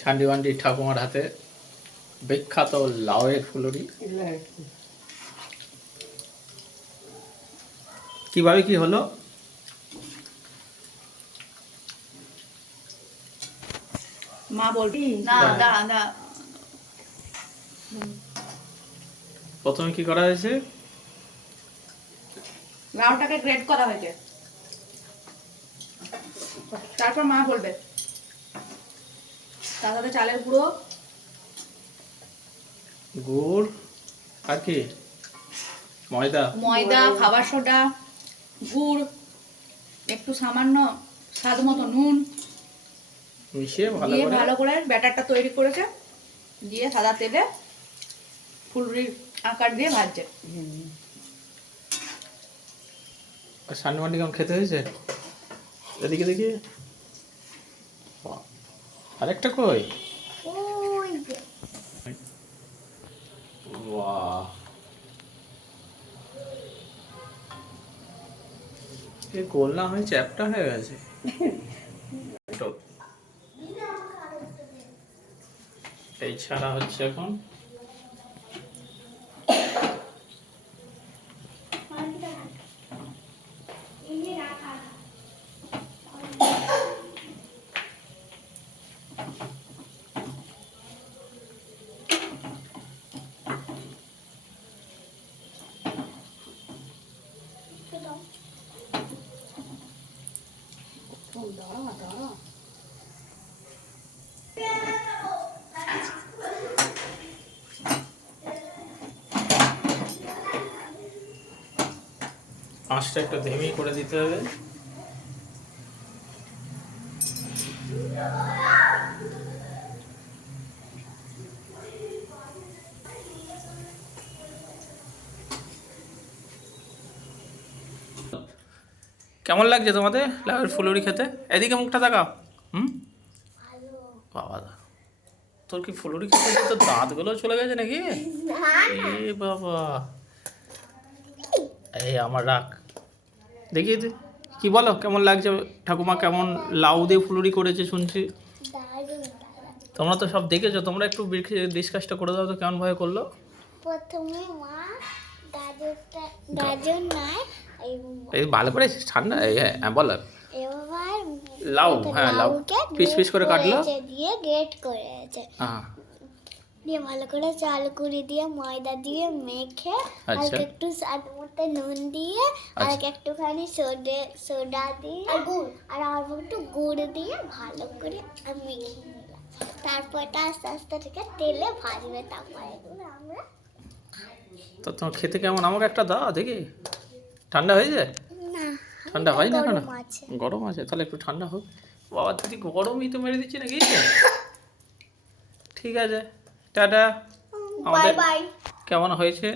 সান্ডি বান্ডি ঠাকুমার হাতে বিখ্যাত লাউয়ের ফুলুরি। কীভাবে কি হলো? মা বলবি। না হ্যাঁ। দাঁড়া দাঁড়া। প্রথমে কি করা হয়েছে? লাউটাকে গ্রেট করা হয়েছে। তারপর মা বলবে। তার সাথে চালের গুঁড়ো। গুড় আর কি? ময়দা। ময়দা খাবার সোডা গুড় একটু সামান্য স্বাদ মতো নুন। মিশিয়ে ভালো দিয়ে করে ভালো করে ব্যাটারটা তৈরি করেছে। দিয়ে সাদা তেলে ফুলরির আকার দিয়ে ভাজছে। আর সান্ডি কেমন খেতে হয়েছে? এদিকে দেখি। আরেকটা কই? এ গোল না হয়ে চ্যাপটা হয়ে গেছে। এই ছাড়া হচ্ছে এখন? আঁচটা একটু ধেমি করে দিতে হবে। কেমন লাগছে তোমাদের? লাউয়ের ফুলুরি খেতে? এদিকে মুখটা দেখাও হুম? বাবা দা তোর কি ফুলুরি খেতে তোর দাঁতগুলো চলে গেছে নাকি? এ বাবা। এই আমার রাখ দেখি কি বলো কেমন লাগছে? ঠাকুমা কেমন লাউ দিয়ে ফুলুরি করেছে শুনছি। তোমরা তো সব দেখেছ তোমরা একটু ডিসকাসটা করে দাও তো কেমন ভাবে করল। প্রথমে মা গাজরটা গাজর নয় এই ভালো করে ঠান্ডা হ্যাঁ হ্যাঁ লাউ, হ্যাঁ, লাউ। পিস পিস করে কাটলো? দিয়ে গ্রেট করেছে হ্যাঁ দিয়ে ভালো করে চাল কুড়ি দিয়ে ময়দা দিয়ে মেখে আর আচ্ছা। একটু স্বাদ মতো নুন দিয়ে আর আচ্ছা। একটুখানি সোডে সোডা দিয়ে আর গুড় আর অল্প একটু গুড় দিয়ে ভালো করে মেখে নিলাম তারপর এটা আস্তে আস্তে থেকে তেলে ভাজবে তারপরে আমরা তো তোমার খেতে কেমন আমাকে একটা দাও দেখি ঠান্ডা হয়ে যায়? না ঠান্ডা হয় না কেন গরম আছে? তাহলে একটু ঠান্ডা হোক। বাবা তুই গরমই তো মেরে দিচ্ছি নাকি? ঠিক আছে টাটা। আমাদের কেমন হয়েছে?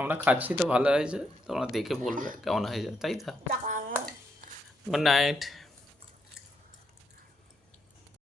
আমরা খাচ্ছি তো ভালো হয়েছে তোমরা দেখে বলবে কেমন হয়েছে তাই তো? Good night